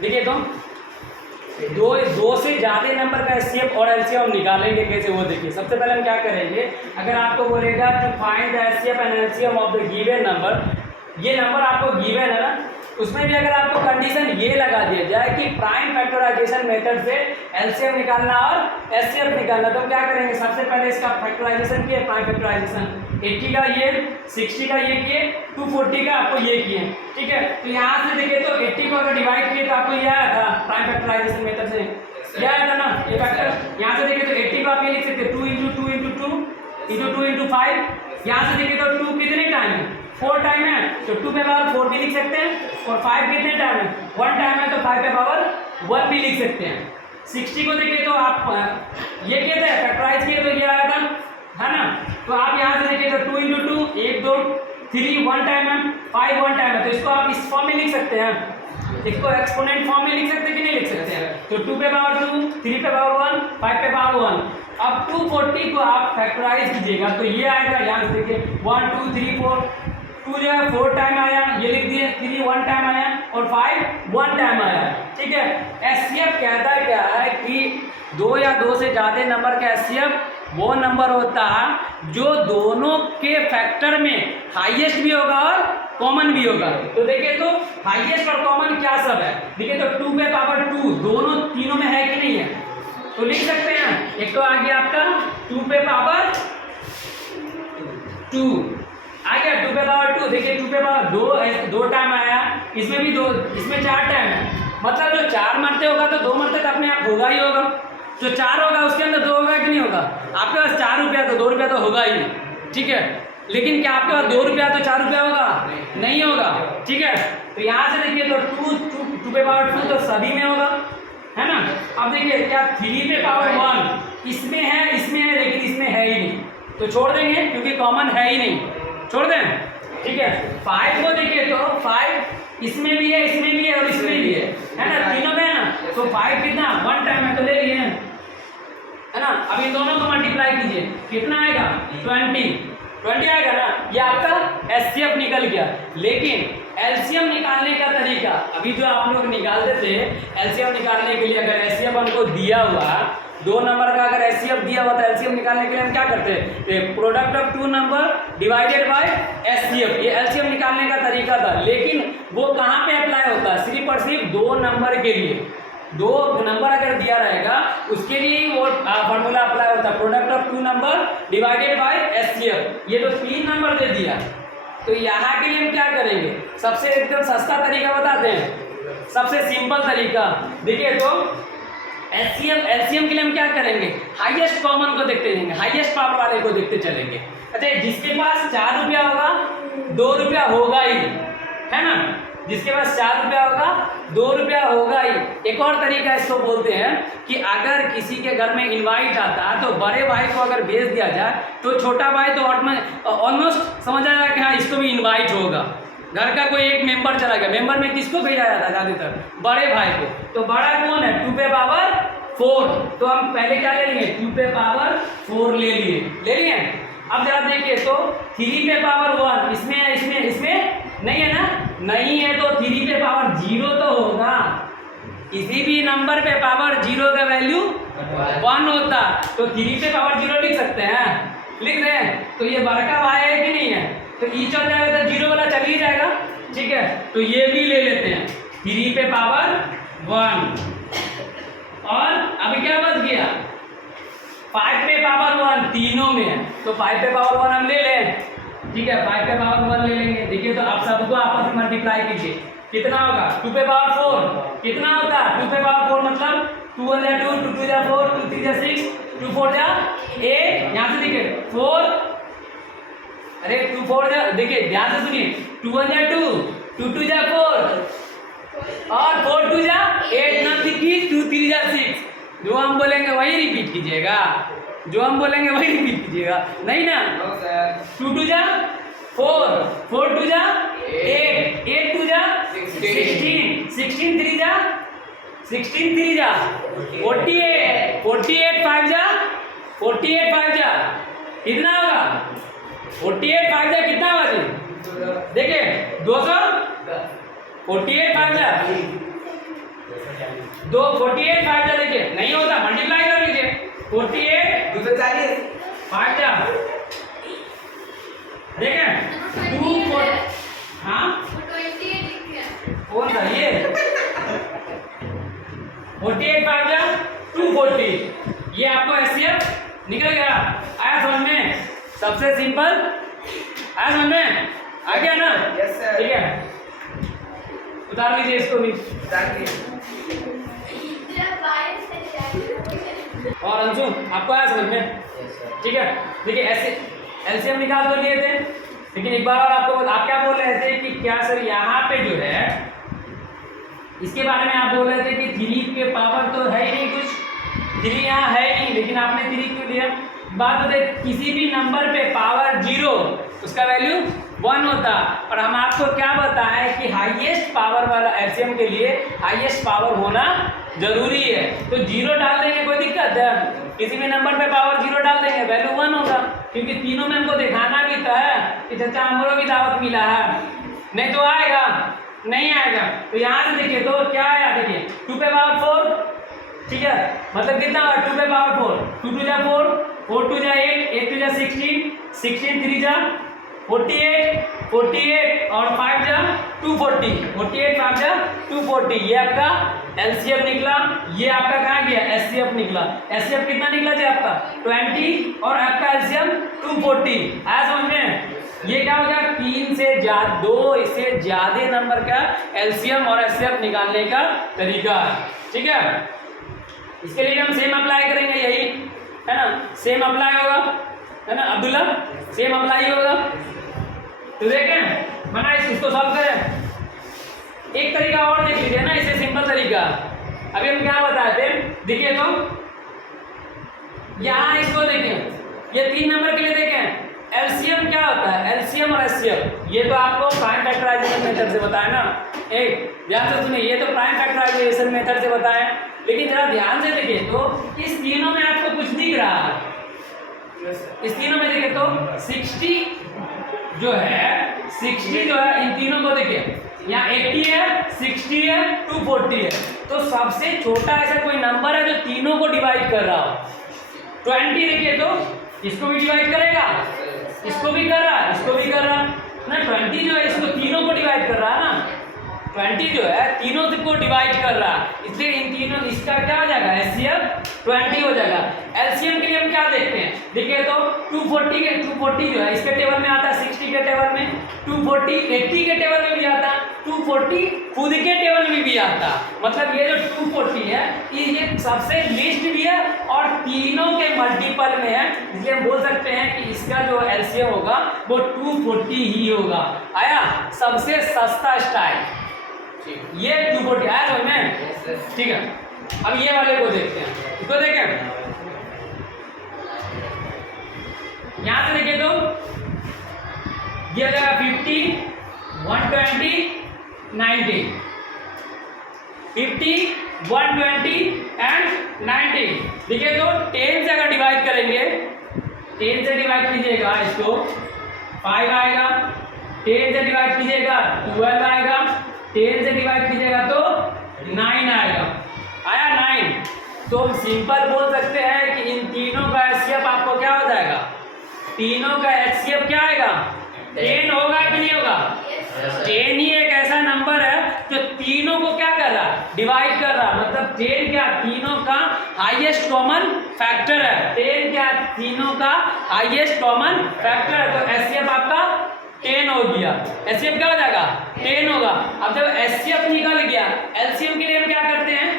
देखिए तो दो से ज़्यादा नंबर का एचसीएफ और एलसीएम हम निकालेंगे कैसे, वो देखिए। सबसे पहले हम क्या करेंगे, अगर आपको बोलेगा to find the HCF and LCM of the given number, ये नंबर आपको गिवन है ना, उसमें भी अगर आपको कंडीशन ये लगा दिया जाए कि प्राइम फैक्टराइजेशन मेथड से एलसीएम निकालना और एचसीएफ निकालना, तो हम क्या करेंगे, सबसे पहले इसका फैक्टराइजेशन किए, प्राइम फैक्टराइजेशन 80 का ये, 60 का ये किए, 240 का आपको ये किए, ठीक है। तो यहाँ से देखिए तो 80 को अगर डिवाइड किए तो आपको ये आया था प्राइम फैक्टराइजेशन मेथड से, ये आया था ना ये फैक्टर। यहाँ से देखिए तो 80 को आप ये लिख सकते हैं 2 × 2 × 2 × 2 × 5। यहाँ से देखिए तो 2 कितने टाइम है, 4 टाइम है, तो 2 पे पावर 4 भी लिख सकते हैं, और 5 कितने टाइम है, 1 टाइम है, तो 5 पे पावर 1 भी लिख सकते हैं। 60 को देखिए तो आप ये किए थे फैक्टराइज किए तो ये आया था, है ना। तो आप यहाँ से देखिए तो 2 × 2 1 2 3 1 टाइम है, 5 1 टाइम है, तो इसको आप इस फॉर्म में लिख सकते हैं, इसको एक्सपोनेंट फॉर्म में लिख सकते हैं कि नहीं लिख सकते हैं। तो 2 पे पावर 2, 3 पे पावर 1, 5 पे पावर 1। अब 240 को आप फैक्टराइज कीजिएगा तो ये आएगा, यहाँ से देखिए 1 2 3 4, 2 जो है 4 टाइम आया, ये लिख दिए, 3 1 टाइम आया, और 5 1 टाइम आया, ठीक है। एचसीएफ कहता है क्या है कि 2 या 2 से ज़्यादा नंबर का एचसीएफ वो नंबर होता है जो दोनों के फैक्टर में हाईएस्ट भी होगा और कॉमन भी होगा। तो देखिए तो हाईएस्ट और कॉमन क्या सब है, देखिए तो 2 पे पावर 2 दोनों तीनों में है कि नहीं है, तो लिख सकते हैं। एक तो आ गया आपका 2 पे पावर 2 आ गया, 2 पे पावर 2, देखिए 2 पे पावर 2 टाइम आया, इसमें भी 2, इसमें 4 टाइम है, मतलब जो 4 मरते होगा तो 2 मरते तो अपने आप होगा ही होगा, जो 4 होगा उसके अंदर 2 होगा कि नहीं होगा। आपके पास 4 रुपया तो 2 रुपया तो होगा ही, ठीक है। लेकिन क्या आपके पास 2 रुपया तो 4 रुपया होगा, नहीं होगा, ठीक है। तो यहाँ से देखिए तो 2 पे पावर 2 तो सभी में होगा, है ना। अब देखिए क्या 3 पे पावर 1 इसमें है लेकिन इसमें है ही नहीं, तो छोड़ देंगे क्योंकि कॉमन है ही नहीं, छोड़ दें, ठीक है। 5 को देखिए तो 5 इसमें भी है, इसमें भी है और इसमें भी है ना, तीनों में है ना। तो 5 कितना 1 टाइम है तो ले लिए, है ना। अब इन दोनों को मल्टीप्लाई कीजिए, कितना आएगा 20 आएगा ना, ये आपका एचसीएफ निकल गया। लेकिन एलसीएम निकालने का तरीका, अभी जो आप लोग निकालते थे एलसीएम निकालने के लिए, अगर एचसीएफ हमको दिया हुआ 2 नंबर का अगर एचसीएफ दिया हुआ तो एलसीएम निकालने के लिए हम क्या करते हैं, product of 2 number divided by HCF, ये एलसीएम निकालने का तरीका था। लेकिन वो कहाँ पे अप्लाई होता है, सिर्फ और सिर्फ 2 नंबर के लिए। 2 नंबर अगर दिया रहेगा उसके लिए वो फॉर्मूला अप्लाई होता है, product of 2 number divided by HCF. ये तो 3 नंबर दे दिया, तो यहाँ के लिए हम क्या करेंगे, सबसे एकदम सस्ता तरीका बताते हैं, सबसे सिंपल तरीका। देखिए तो एलसीएम के लिए हम क्या करेंगे, हाईएस्ट कॉमन को देखते जाएंगे, हाईएस्ट पावर वाले को देखते चलेंगे। अच्छा, जिसके पास 4 रुपया होगा 2 रुपया होगा ही, है ना, जिसके पास 4 रुपया होगा 2 रुपया होगा ही। एक और तरीका इसको बोलते हैं कि अगर किसी के घर में इनवाइट आता है तो बड़े भाई को अगर भेज दिया जाए तो छोटा भाई तो ऑलमोस्ट समझ आएगा कि हाँ इसको भी इनवाइट होगा। घर का कोई एक मेंबर चला गया, मेंबर में किसको भेजा जाता है ज़्यादातर, बड़े भाई को। तो बड़ा कौन है, 2 पे पावर 4, तो हम पहले क्या ले लेंगे 2 पे पावर 4 ले लिए। अब जरा देखिए तो 3 पे पावर 1 इसमें है, इसमें नहीं है ना, नहीं है, तो 3 पे पावर 0 तो होगा। किसी भी नंबर पे पावर 0 का वैल्यू 1 होता, तो 3 पे पावर 0 लिख सकते हैं, लिख रहे हैं। तो ये बड़का भाई है कि नहीं है, तो ई चल जाएगा तो 0 वाला चल ही जाएगा, ठीक है। तो ये भी ले लेते हैं 3 पे पावर 1, और अभी क्या बच गया 5 पे पावर 1 तीनों में है, तो 5 पे पावर 1 हम ले लें, ठीक है। 5 पे पावर 1 ले लेंगे। देखिए तो आप सबको आपस में मल्टीप्लाई कीजिए, कितना होगा 2 पे पावर 4 कितना होता है, 2 पे पावर 4 मतलब 2 1 जा 2, 2 2 जा 4, 2 3 जा 6, 2 4 जा 8। यहाँ से देखिए 4, अरे 2 4 जा, देखिए ध्यान से सुनिए, 2 1 जा 2, 2 2 जा 4, और 4 2 जा 8, 9 3 2 3 जा 6। जो हम बोलेंगे वही रिपीट कीजिएगा, जो हम बोलेंगे वही रिपीट कीजिएगा, नहीं ना। 2 2 जा 4, 4 2 जा 8, 8 2 जा 16, 16 3 जा 48, 48 5 जा 48 5 जा कितना होगा, 48 5 जा कितना होगा जी, देखिए 200, 48 5 जा दो 48 फाइव जा, देखिए नहीं होता मल्टीप्लाई कर लीजिए 48 240 फाइव जा, देखें 2 हाँ कौन सा ये 48 फाइव जा 240, ये आपको एचसीएफ निकल गया। आया समझ में? सबसे सिंपल आया समझ में? आ गया ना? Yes sir. ठीक है, उतार लीजिए इसको भी। और अंशु आपको आया समझ में? ठीक है, देखिए ऐसे एलसीएम निकाल तो लिए थे, लेकिन एक बार और आपको आप क्या बोल रहे थे कि क्या सर यहाँ पे जो है इसके बारे में आप बोल रहे थे कि 3 के पावर तो है ही नहीं, कुछ 3 यहाँ है ही नहीं, लेकिन आपने 3 क्यों लिया? बात होते किसी भी नंबर पे पावर 0 उसका वैल्यू 1 होता, और हम आपको क्या बताएं कि हाईएस्ट पावर वाला एलसीएम के लिए हाईएस्ट पावर होना जरूरी है। तो 0 डाल देंगे, कोई दिक्कत है? किसी भी नंबर पे पावर 0 डाल देंगे, वैल्यू 1 होगा, क्योंकि तीनों में हमको दिखाना भी तो है कि चाचा हमको भी दावत मिला है, नहीं तो आएगा नहीं आएगा। तो यहाँ से देखिए तो क्या आया, देखिए 2 पे पावर 4, ठीक है, मतलब कितना 2 पे पावर 4, 2 2 जा 4, 4 2 जा 8, 8 2 जा 16, 16 3 जा 48, 48 और 5 जा 240, 48 5 जा 240, ये आपका एलसीएम निकला। ये आपका कहाँ गया? एचसीएफ निकला। एचसीएफ कितना निकला जी आपका? 20 और आपका एलसीएम 240। आया समझ में? ये क्या हो गया? 3 से ज्यादा 2 से ज्यादा नंबर का एलसीएम और एचसीएफ निकालने का तरीका है। ठीक है, इसके लिए हम सेम अप्लाई करेंगे, यही है ना, सेम अप्लाई होगा, है ना अब्दुल्ला, सेम अप्लाई होगा। तो देखें मना इसको सॉल्व करें, एक तरीका और देख लीजिए ना, इसे सिंपल तरीका। अभी हम क्या बताए थे, देखिए तो यहाँ इसको देखें, ये 3 नंबर के लिए देखें एलसीएम क्या होता है, एलसीएम और एचसीएफ, ये तो आपको प्राइम फैक्टराइजेशन मेथड से बताया ना। एक ध्यान से सुनिए, ये तो प्राइम फैक्टराइजेशन मेथड से बताएं, लेकिन जरा ध्यान से देखिए तो इस तीनों में आपको कुछ दिख रहा है, इस तीनों में देखिए तो 60 जो है 60 जो है, इन तीनों को देखिए यहाँ 80 है, 60 है, 240 है, तो सबसे छोटा ऐसा कोई नंबर है जो तीनों को डिवाइड कर रहा हो। 20 देखिए तो इसको भी डिवाइड करेगा, इसको भी कर रहा है, इसको भी कर रहा ना। 20 जो है इसको तीनों को डिवाइड कर रहा है ना, 20 जो है तीनों को डिवाइड कर रहा है, इसलिए इन तीनों इसका क्या हो जाएगा? एचसीएफ 20 हो जाएगा। एलसीएम के लिए हम क्या देखते हैं, देखिए तो 240 जो है इसके टेबल में आता है, 60 के टेबल में, 240 80 के टेबल में भी आता है, 240 खुद के टेबल में भी आता है। मतलब ये जो 240 है ये सबसे लिस्ट भी है और तीनों के मल्टीपल में है, इसलिए हम बोल सकते हैं कि इसका जो एलसीएम होगा वो 240 ही होगा। आया सबसे सस्ता स्टाइल ये 240 आया समझ में? ठीक है, अब ये वाले को देखते हैं, इसको देखें, यहां से देखिए तो ये आ जाएगा 50 120 90, 50 120 एंड 90। देखिए तो 10 से अगर डिवाइड करेंगे, 10 से डिवाइड कीजिएगा इसको 5 आएगा, 10 से डिवाइड कीजिएगा 12 आएगा, 10 से डिवाइड कीजिएगा तो 9 आएगा। आया 9। तो हम सिंपल बोल सकते हैं कि इन तीनों का एचसीएफ आपको क्या हो जाएगा? तीनों का एचसीएफ क्या आएगा? 10 होगा कि नहीं होगा? 10 ही एक ऐसा नंबर है जो तीनों को क्या कर रहा? डिवाइड कर रहा। मतलब 10 क्या? तीनों का हाईएस्ट कॉमन फैक्टर है। 10 क्या? तीनों का हाईएस्ट कॉमन फैक्टर है। तो एचसीएफ आपका 10 हो गया। एचसीएफ क्या हो जाएगा? 10 होगा। अब जब एचसीएफ निकल गया, एलसीएम के लिए हम क्या करते हैं?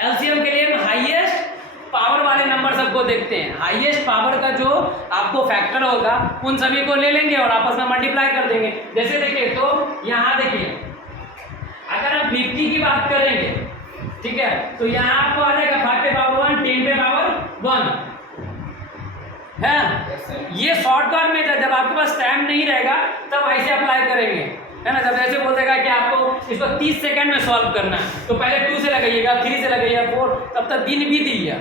एलसीएम के लिए हम हाईएस्ट पावर वाले नंबर सबको देखते हैं। हाईएस्ट पावर का जो आपको फैक्टर होगा उन सभी को ले लेंगे और आपस में मल्टीप्लाई कर देंगे। जैसे देखिए तो यहाँ देखिए, अगर हम 50 की बात करेंगे, ठीक है, तो यहाँ आपको आ जाएगा 5 पे पावर 1, 10 पे पावर 1 है। ये शॉर्टकट में जब आपके पास टाइम नहीं रहेगा तब ऐसे अप्लाई करेंगे, है ना। जब ऐसे बोल देगा कि आपको इसको 30 सेकंड में सॉल्व करना है, तो पहले 2 से लगाइएगा, 3 से लगाइएगा, 4, तब तक दिन बीत गया।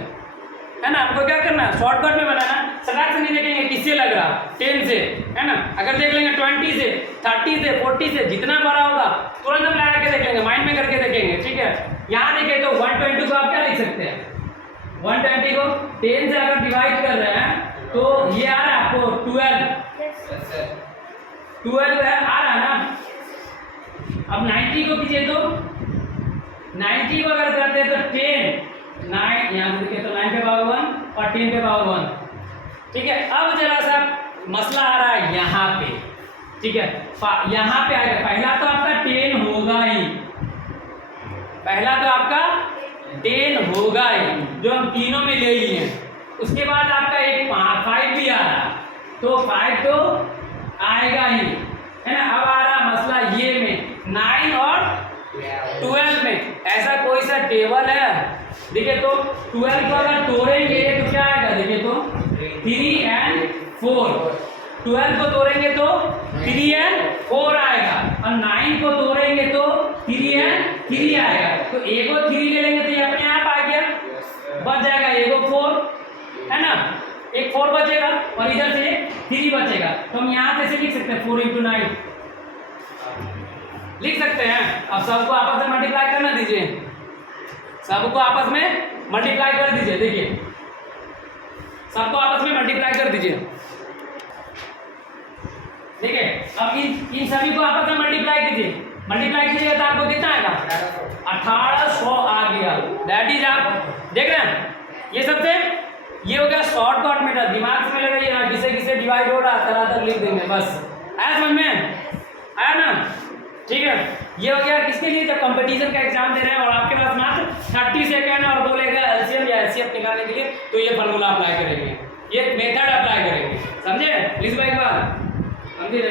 है ना। हमको क्या करना है, शॉर्टकट में बनाना। सटाक से नहीं देखेंगे किससे लग रहा, 10 से, है ना। अगर देख लेंगे 20 से, 30 से, 40 से, जितना बड़ा होगा तुरंत हम लगा के देख लेंगे, माइंड में करके देखेंगे, ठीक है। यहाँ देखें तो 120 को आप क्या लिख सकते हैं, 120 को 10 से अगर डिवाइड कर रहे हैं तो ये आ रहा है आपको 12 आ रहा है ना। अब 90 को कीजिए तो 90 को अगर करते हैं तो 10 9 यहाँ से देखिए तो 9 पे पावर 1 और 10 पे पावर 1, ठीक है। अब जरा सा मसला आ रहा है यहाँ पे, ठीक है। यहाँ पे आएगा, पहला तो आपका 10 होगा ही, पहला तो आपका 10 होगा ही, जो हम तीनों में ले लिए हैं। उसके बाद आपका एक 5 भी आ रहा, तो 5 तो आएगा ही, है ना। अब आ रहा मसला ये में 9 और 12 में, ऐसा कोई सा टेबल है, देखिए तो 12 को अगर तोड़ेंगे तो क्या आएगा, देखिए तो 3 और 4, 12 को तोड़ेंगे तो 3 और 4 आएगा, और 9 को तोड़ेंगे तो 3 और 3 आएगा। तो एगो 3 ले लेंगे तो ये अपने आप आ गया, बच जाएगा एगो 4, है ना, एक 4 बचेगा और इधर से 3 बचेगा। तो हम यहाँ से लिख सकते हैं 4 × 9 लिख सकते हैं। अब सबको आपस में मल्टीप्लाई करना दीजिए, सबको आपस में मल्टीप्लाई कर दीजिए, देखिए सबको आपस में मल्टीप्लाई कर दीजिए, ठीक है। अब इन सभी को आपस में मल्टीप्लाई कीजिए, मल्टीप्लाई कीजिएगा तो आपको कितना आएगा, 1800 आ गया। दैट इज, आप देख रहे हैं ये सबसे, ये हो गया शॉर्टकट मेथड। दिमाग में लगाइए, किसे किसे डिवाइड हो रहा तरह तक लिख देंगे, बस आया समझ में, आया ना, ठीक है। ये हो गया किसके लिए, जब कंपटीशन का एग्जाम दे रहे हैं और आपके पास मात्र 30 सेकेंड और बोलेगा एलसीएम या एचसीएफ निकालने के लिए, तो ये फार्मूला अप्लाई करेंगे, ये मेथड अप्लाई करेंगे, समझे। प्लीज एक बार समझिए।